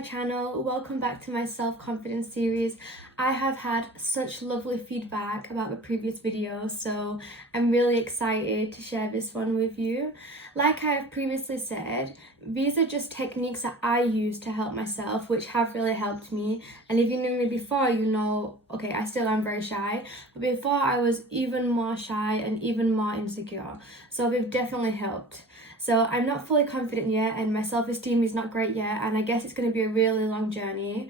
my channel, welcome back to my self-confidence series. I have had such lovely feedback about the previous videos, so I'm really excited to share this one with you. Like I have previously said, these are just techniques that I use to help myself, which have really helped me. And if you knew me before, you know, okay, I still am very shy, but before I was even more shy and even more insecure, so they've definitely helped. So I'm not fully confident yet, and my self-esteem is not great yet, and I guess it's going to be a really long journey,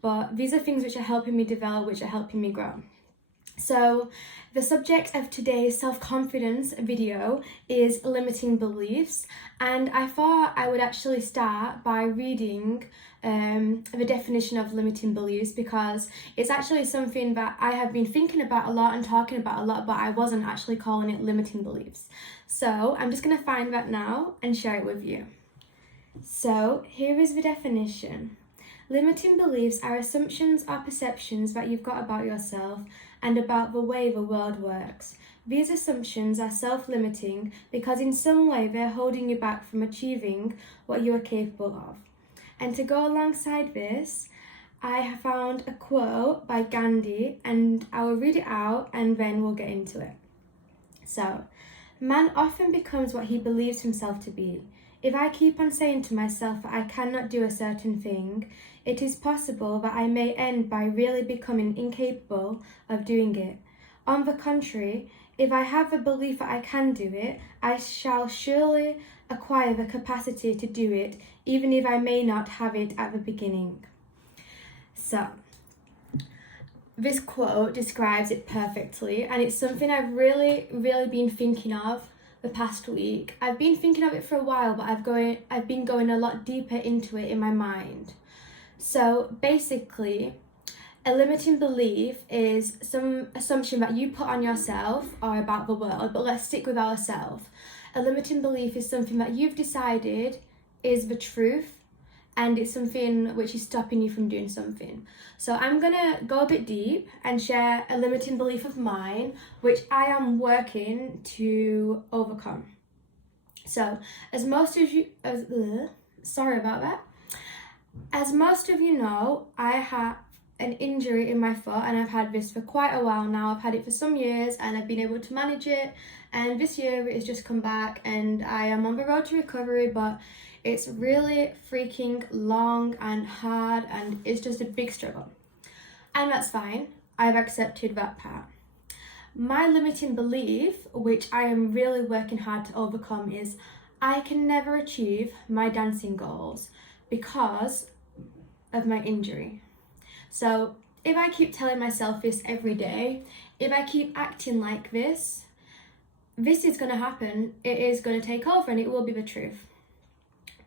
but these are things which are helping me develop, which are helping me grow. So the subject of today's self-confidence video is limiting beliefs, and I thought I would actually start by reading the definition of limiting beliefs, because it's actually something that I have been thinking about a lot and talking about a lot, but I wasn't actually calling it limiting beliefs. So I'm just going to find that now and share it with you. So here is the definition. Limiting beliefs are assumptions or perceptions that you've got about yourself and about the way the world works. These assumptions are self-limiting because in some way they're holding you back from achieving what you are capable of. And to go alongside this, I have found a quote by Gandhi, and I will read it out and then we'll get into it. So, man often becomes what he believes himself to be. If I keep on saying to myself that I cannot do a certain thing, it is possible that I may end by really becoming incapable of doing it. On the contrary, if I have the belief that I can do it, I shall surely acquire the capacity to do it, even if I may not have it at the beginning. So, this quote describes it perfectly, and it's something I've really been thinking of the past week. I've been thinking of it for a while, but I've been going a lot deeper into it in my mind. So basically, a limiting belief is some assumption that you put on yourself or about the world, but let's stick with ourselves. A limiting belief is something that you've decided is the truth, and it's something which is stopping you from doing something. So I'm gonna go a bit deep and share a limiting belief of mine, which I am working to overcome. So as most of you know, I have an injury in my foot, and I've had this for quite a while now. I've had it for some years and I've been able to manage it, and this year it has just come back and I am on the road to recovery, but it's really freaking long and hard, and it's just a big struggle. And that's fine. I've accepted that part. My limiting belief, which I am really working hard to overcome, is I can never achieve my dancing goals because of my injury. So if I keep telling myself this every day, if I keep acting like this is going to happen. It is going to take over and it will be the truth.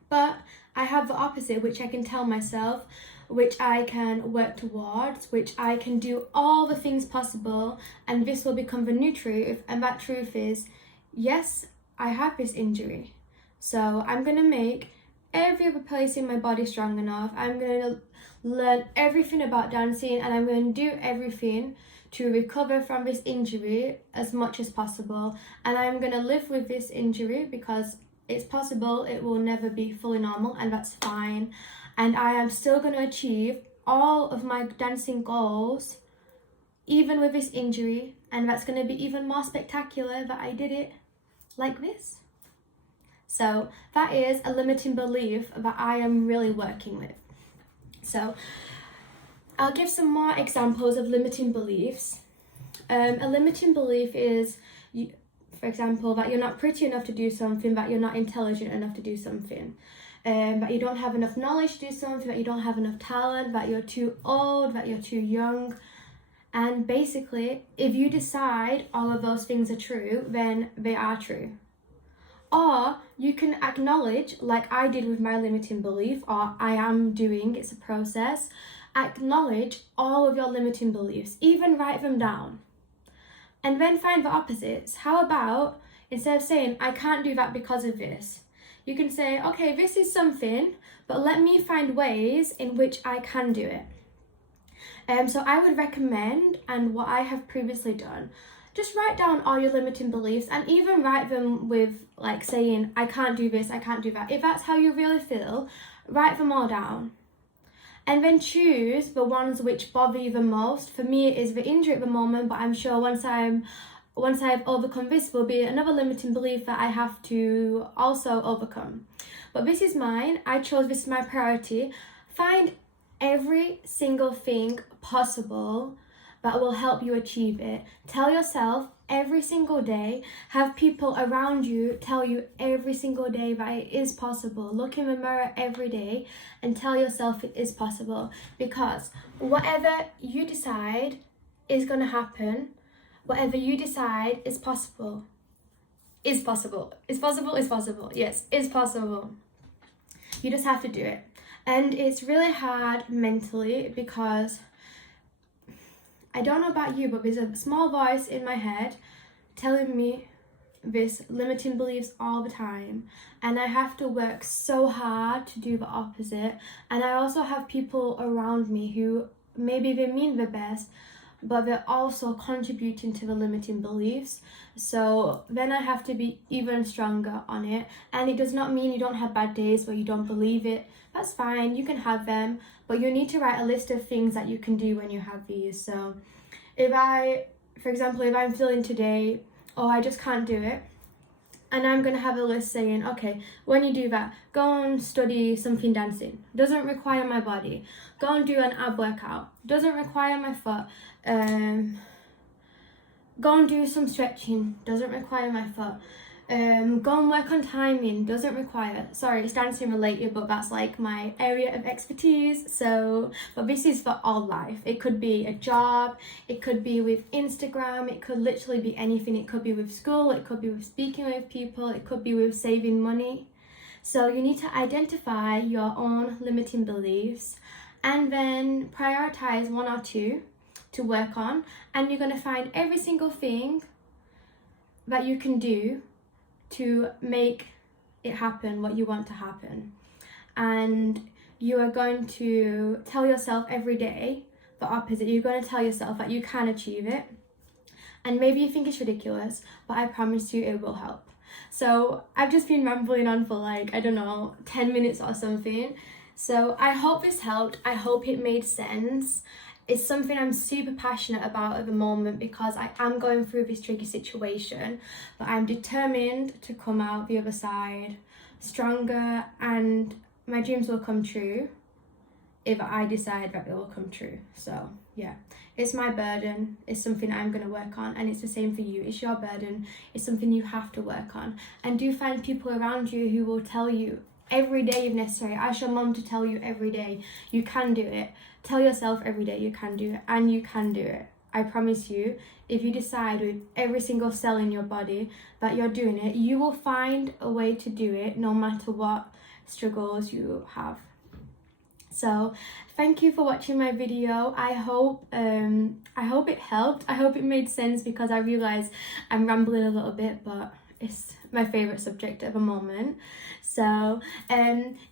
But I have the opposite, which I can tell myself, which I can work towards, which I can do all the things possible, and this will become the new truth. And that truth is, yes, I have this injury. So I'm going to make every other place in my body strong enough. I'm going to learn everything about dancing, and I'm going to do everything to recover from this injury as much as possible. And I'm going to live with this injury because it's possible it will never be fully normal, and that's fine. And I am still going to achieve all of my dancing goals, even with this injury. And that's going to be even more spectacular that I did it like this. So that is a limiting belief that I am really working with. So I'll give some more examples of limiting beliefs. A limiting belief is, for example, that you're not pretty enough to do something, that you're not intelligent enough to do something, that you don't have enough knowledge to do something, that you don't have enough talent, that you're too old, that you're too young. And basically, if you decide all of those things are true, then they are true. Or you can acknowledge, like I did with my limiting belief, or I am doing, it's a process, acknowledge all of your limiting beliefs, even write them down. And then find the opposites. How about, instead of saying, I can't do that because of this, you can say, okay, this is something, but let me find ways in which I can do it. So I would recommend, and what I have previously done, just write down all your limiting beliefs, and even write them with like saying, I can't do this, I can't do that. If that's how you really feel, write them all down. and then choose the ones which bother you the most. For me, it is the injury at the moment, but I'm sure once I've overcome this, will be another limiting belief that I have to also overcome. But this is mine. I chose this as my priority. Find every single thing possible that will help you achieve it. Tell yourself every single day, have people around you tell you every single day that it is possible. Look in the mirror every day and tell yourself it is possible, because whatever you decide is going to happen. Whatever you decide is possible. Is possible. Is possible. Is possible. Yes, is possible. You just have to do it. And it's really hard mentally because I don't know about you, but there's a small voice in my head telling me this limiting beliefs all the time. And I have to work so hard to do the opposite. And I also have people around me who maybe they mean the best, but they're also contributing to the limiting beliefs. So then I have to be even stronger on it. And it does not mean you don't have bad days where you don't believe it. That's fine, you can have them, but you need to write a list of things that you can do when you have these. So for example, if I'm feeling today, oh, I just can't do it, and I'm going to have a list saying, okay, when you do that, go and study something dancing. Doesn't require my body. Go and do an ab workout. Doesn't require my foot. Go and do some stretching. Doesn't require my foot. Go and work on timing. Doesn't require, sorry, it's dancing related, but that's like my area of expertise. So, but this is for all life. It could be a job, it could be with Instagram, it could literally be anything. It could be with school, it could be with speaking with people, it could be with saving money. So you need to identify your own limiting beliefs and then prioritize one or two to work on, and you're going to find every single thing that you can do to make it happen, what you want to happen. And you are going to tell yourself every day the opposite. You're going to tell yourself that you can achieve it. And maybe you think it's ridiculous, but I promise you it will help. So I've just been rambling on for like, I don't know, 10 minutes or something. So I hope this helped. I hope it made sense. It's something I'm super passionate about at the moment because I am going through this tricky situation, but I'm determined to come out the other side stronger, and my dreams will come true if I decide that they will come true. So yeah, it's my burden. It's something I'm going to work on, and it's the same for you. It's your burden. It's something you have to work on. And do find people around you who will tell you every day if necessary. Ask your mum to tell you every day you can do it. Tell yourself every day you can do it, and you can do it. I promise you, if you decide with every single cell in your body that you're doing it, you will find a way to do it no matter what struggles you have. So thank you for watching my video. I hope it helped. I hope it made sense, because I realize I'm rambling a little bit, but it's my favorite subject at the moment. So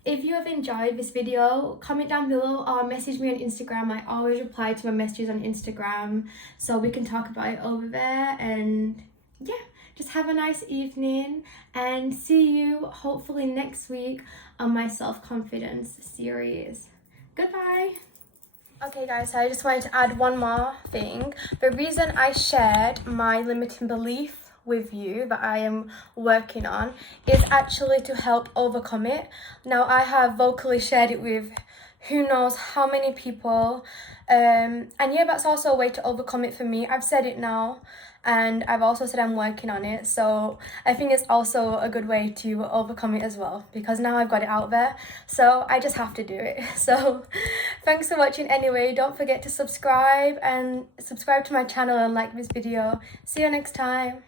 if you have enjoyed this video, comment down below or message me on Instagram. I always reply to my messages on Instagram, so we can talk about it over there. And yeah, just have a nice evening, and see you hopefully next week on my self-confidence series. Goodbye. Okay guys, so I just wanted to add one more thing. The reason I shared my limiting belief with you that I am working on is actually to help overcome it. Now, I have vocally shared it with who knows how many people, and yeah, that's also a way to overcome it for me. I've said it now, and I've also said I'm working on it, so I think it's also a good way to overcome it as well, because now I've got it out there, so I just have to do it. So thanks for watching anyway. Don't forget to subscribe to my channel and like this video. See you next time.